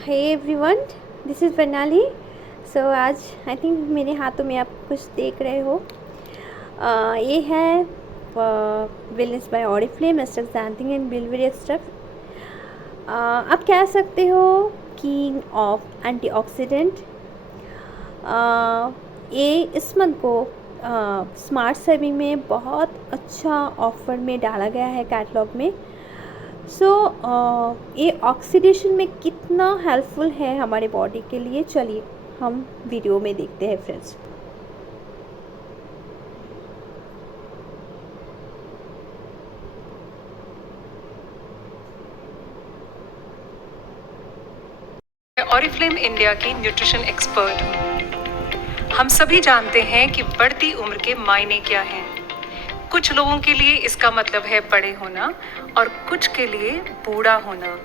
Hey everyone, this is प्रणाली। सो आज I think मेरे हाथों में आप कुछ देख रहे हो। ये है wellness by Oriflame astaxanthin and bilberry extract. आप कह सकते हो किंग ऑफ एंटीऑक्सीडेंट। ये इस मंथ को स्मार्ट सेविंग में बहुत अच्छा ऑफर में डाला गया है कैटलॉग में। ये ऑक्सीडेशन में कितना हेल्पफुल है हमारे बॉडी के लिए, चलिए हम वीडियो में देखते हैं फ्रेंड्स। ऑरिफ्लेम इंडिया की न्यूट्रिशन एक्सपर्ट हूँ। हम सभी जानते हैं कि बढ़ती उम्र के मायने क्या हैं। कुछ लोगों के लिए इसका मतलब है बड़े होना और कुछ के लिए बूढ़ा होना।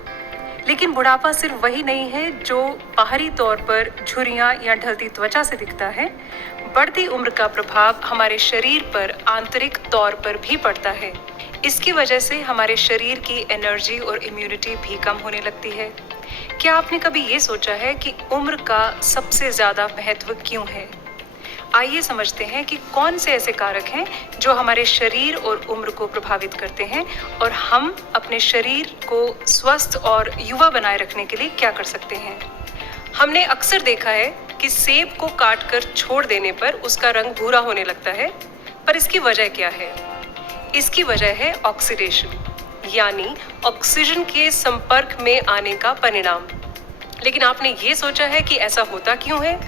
लेकिन बुढ़ापा सिर्फ वही नहीं है जो बाहरी तौर पर झुर्रियाँ या ढलती त्वचा से दिखता है। बढ़ती उम्र का प्रभाव हमारे शरीर पर आंतरिक तौर पर भी पड़ता है। इसकी वजह से हमारे शरीर की एनर्जी और इम्यूनिटी भी कम होने लगती है। क्या आपने कभी ये सोचा है कि उम्र का सबसे ज्यादा महत्व क्यों है? आइए समझते हैं कि कौन से ऐसे कारक हैं जो हमारे शरीर और उम्र को प्रभावित करते हैं और हम अपने शरीर को स्वस्थ और युवा बनाए रखने के लिए क्या कर सकते हैं। हमने अक्सर देखा है कि सेब को काटकर छोड़ देने पर उसका रंग भूरा होने लगता है, पर इसकी वजह क्या है? इसकी वजह है ऑक्सीडेशन, यानी ऑक्सीजन के संपर्क में आने का परिणाम। लेकिन आपने ये सोचा है कि ऐसा होता क्यों है?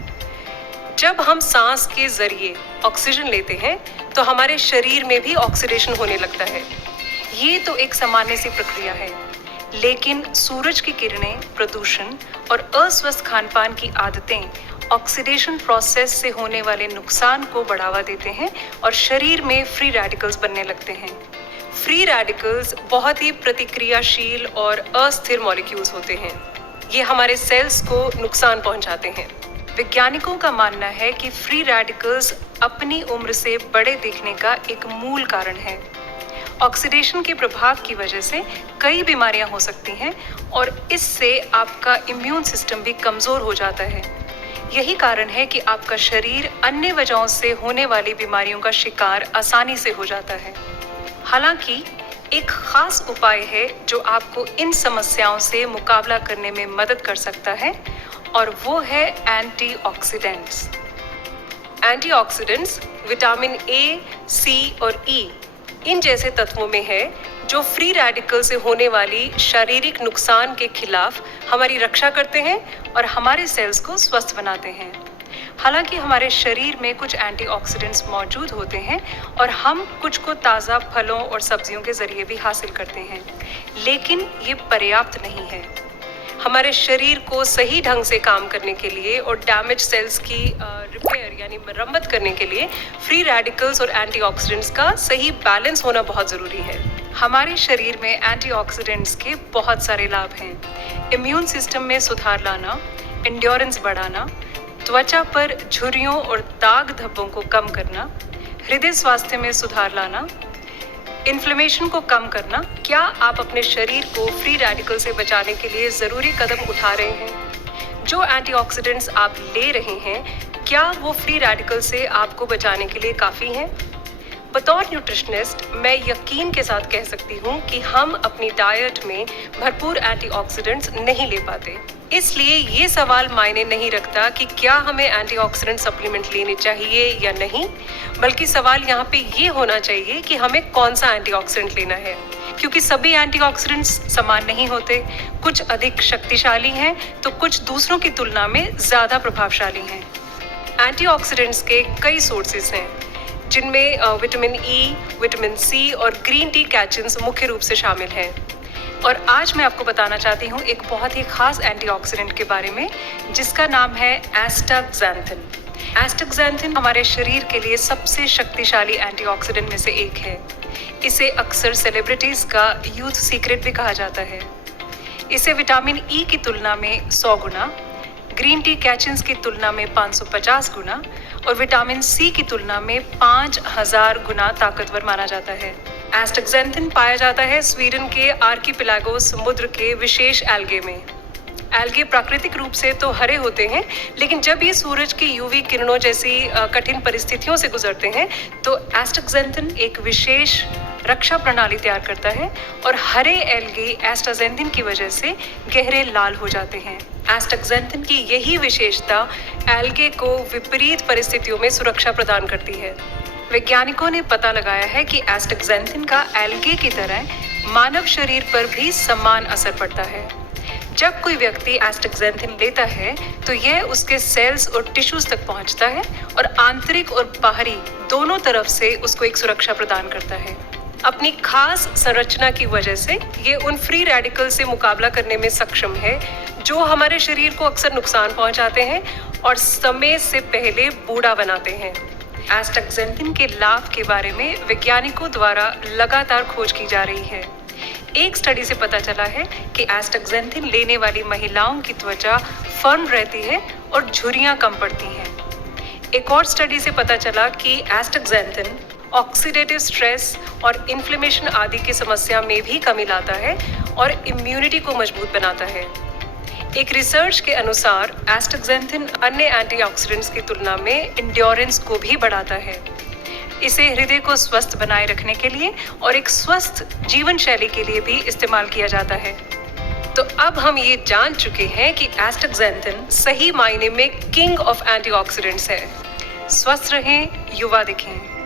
जब हम सांस के जरिए ऑक्सीजन लेते हैं तो हमारे शरीर में भी ऑक्सीडेशन होने लगता है। ये तो एक सामान्य सी प्रक्रिया है, लेकिन सूरज की किरणें, प्रदूषण और अस्वस्थ खानपान की आदतें ऑक्सीडेशन प्रोसेस से होने वाले नुकसान को बढ़ावा देते हैं और शरीर में फ्री रेडिकल्स बनने लगते हैं। फ्री रेडिकल्स बहुत ही प्रतिक्रियाशील और अस्थिर मॉलिक्यूल्स होते हैं। ये हमारे सेल्स को नुकसान पहुंचाते हैं। वैज्ञानिकों का मानना है कि फ्री रेडिकल्स अपनी उम्र से बड़े दिखने का एक मूल कारण है। ऑक्सीडेशन के प्रभाव की वजह से कई बीमारियां हो सकती हैं और इससे आपका इम्यून सिस्टम भी कमजोर हो जाता है। यही कारण है कि आपका शरीर अन्य वजहों से होने वाली बीमारियों का शिकार आसानी से हो जाता है। हालांकि एक खास उपाय है जो आपको इन समस्याओं से मुकाबला करने में मदद कर सकता है, और वो है एंटीऑक्सीडेंट्स। एंटीऑक्सीडेंट्स विटामिन ए, सी और ई इन जैसे तत्वों में है जो फ्री रेडिकल से होने वाली शारीरिक नुकसान के खिलाफ हमारी रक्षा करते हैं और हमारे सेल्स को स्वस्थ बनाते हैं। हालांकि हमारे शरीर में कुछ एंटीऑक्सीडेंट्स मौजूद होते हैं और हम कुछ को ताज़ा फलों और सब्जियों के जरिए भी हासिल करते हैं, लेकिन ये पर्याप्त नहीं है। हमारे शरीर को सही ढंग से काम करने के लिए और डैमेज सेल्स की रिपेयर यानी मरम्मत करने के लिए फ्री रेडिकल्स और एंटीऑक्सीडेंट्स का सही बैलेंस होना बहुत ज़रूरी है। हमारे शरीर में एंटीऑक्सीडेंट्स के बहुत सारे लाभ हैं। इम्यून सिस्टम में सुधार लाना, एंड्योरेंस बढ़ाना, त्वचा पर झुर्रियों और दाग धब्बों को कम करना, हृदय स्वास्थ्य में सुधार लाना, इन्फ्लेमेशन को कम करना। क्या आप अपने शरीर को फ्री रेडिकल से बचाने के लिए ज़रूरी कदम उठा रहे हैं? जो एंटीऑक्सीडेंट्स आप ले रहे हैं, क्या वो फ्री रेडिकल से आपको बचाने के लिए काफ़ी हैं? बतौर न्यूट्रिशनिस्ट मैं यकीन के साथ कह सकती हूँ कि हम अपनी डाइट में भरपूर एंटीऑक्सीडेंट्स नहीं ले पाते। इसलिए ये सवाल मायने नहीं रखता कि क्या हमें एंटीऑक्सीडेंट सप्लीमेंट लेने चाहिए या नहीं, बल्कि सवाल यहाँ पे ये होना चाहिए कि हमें कौन सा एंटीऑक्सीडेंट लेना है, क्योंकि सभी एंटीऑक्सीडेंट्स समान नहीं होते। कुछ अधिक शक्तिशाली हैं तो कुछ दूसरों की तुलना में ज़्यादा प्रभावशाली हैं। एंटीऑक्सीडेंट्स के कई सोर्सेज हैं, जिनमें विटामिन ई, विटामिन सी और ग्रीन टी कैचिन्स मुख्य रूप से शामिल हैं। और आज मैं आपको बताना चाहती हूँ एक बहुत ही खास एंटीऑक्सीडेंट के बारे में, जिसका नाम है एस्टाक्सांथिन। एस्टाक्सांथिन हमारे शरीर के लिए सबसे शक्तिशाली एंटीऑक्सीडेंट में से एक है। इसे अक्सर सेलिब्रिटीज का यूथ सीक्रेट भी कहा जाता है। इसे विटामिन ई की तुलना में 100 गुना, ग्रीन टी कैचिन्स की तुलना में 550 गुना और विटामिन सी की तुलना में 5000 गुना ताकतवर माना जाता है। एस्टाक्सांथिन पाया जाता है स्वीडन के आर्किपेलागोस समुद्र के विशेष एल्गे में। एल्गे प्राकृतिक रूप से तो हरे होते हैं, लेकिन जब ये सूरज की यूवी किरणों जैसी कठिन परिस्थितियों से गुजरते हैं तो एस्टाक्सेंथिन एक विशेष रक्षा प्रणाली तैयार करता है और हरे एल्गे एस्टाक्सेंथिन की वजह से गहरे लाल हो जाते हैं। एस्टाक्सेंथिन की यही विशेषता एल्गे को विपरीत परिस्थितियों में सुरक्षा प्रदान करती है। वैज्ञानिकों ने पता लगाया है कि एस्टाक्सेंथिन का एल्गे की तरह मानव शरीर पर भी समान असर पड़ता है। जब कोई व्यक्ति एस्टाक्सेंथिन लेता है तो यह उसके सेल्स और टिश्यूज तक पहुंचता है और आंतरिक और बाहरी दोनों तरफ से उसको एक सुरक्षा प्रदान करता है। अपनी खास संरचना की वजह से ये उन फ्री रेडिकल से मुकाबला करने में सक्षम है जो हमारे शरीर को अक्सर नुकसान पहुंचाते हैं और समय से पहले बूढ़ा बनाते हैं। एस्टाक्सेंथिन के लाभ के बारे में वैज्ञानिकों द्वारा लगातार खोज की जा रही है। एक स्टडी से पता चला है कि एस्टाक्सेंथिन लेने वाली महिलाओं की त्वचा फर्म रहती है और झुर्रियां कम पड़ती हैं। एक और स्टडी से पता चला कि एस्टाक्सेंथिन ऑक्सीडेटिव स्ट्रेस और इन्फ्लेमेशन आदि की समस्या में भी कमी लाता है और इम्यूनिटी को मजबूत बनाता है। एक रिसर्च के अनुसार एस्टाक्सेंथिन अन्य एंटीऑक्सीडेंट्स की तुलना में एंड्योरेंस को भी बढ़ाता है। इसे हृदय को स्वस्थ बनाए रखने के लिए और एक स्वस्थ जीवन शैली के लिए भी इस्तेमाल किया जाता है। तो अब हम ये जान चुके हैं कि एस्टाक्सेंथिन सही मायने में किंग ऑफ एंटीऑक्सीडेंट्स है। स्वस्थ रहें, युवा दिखें।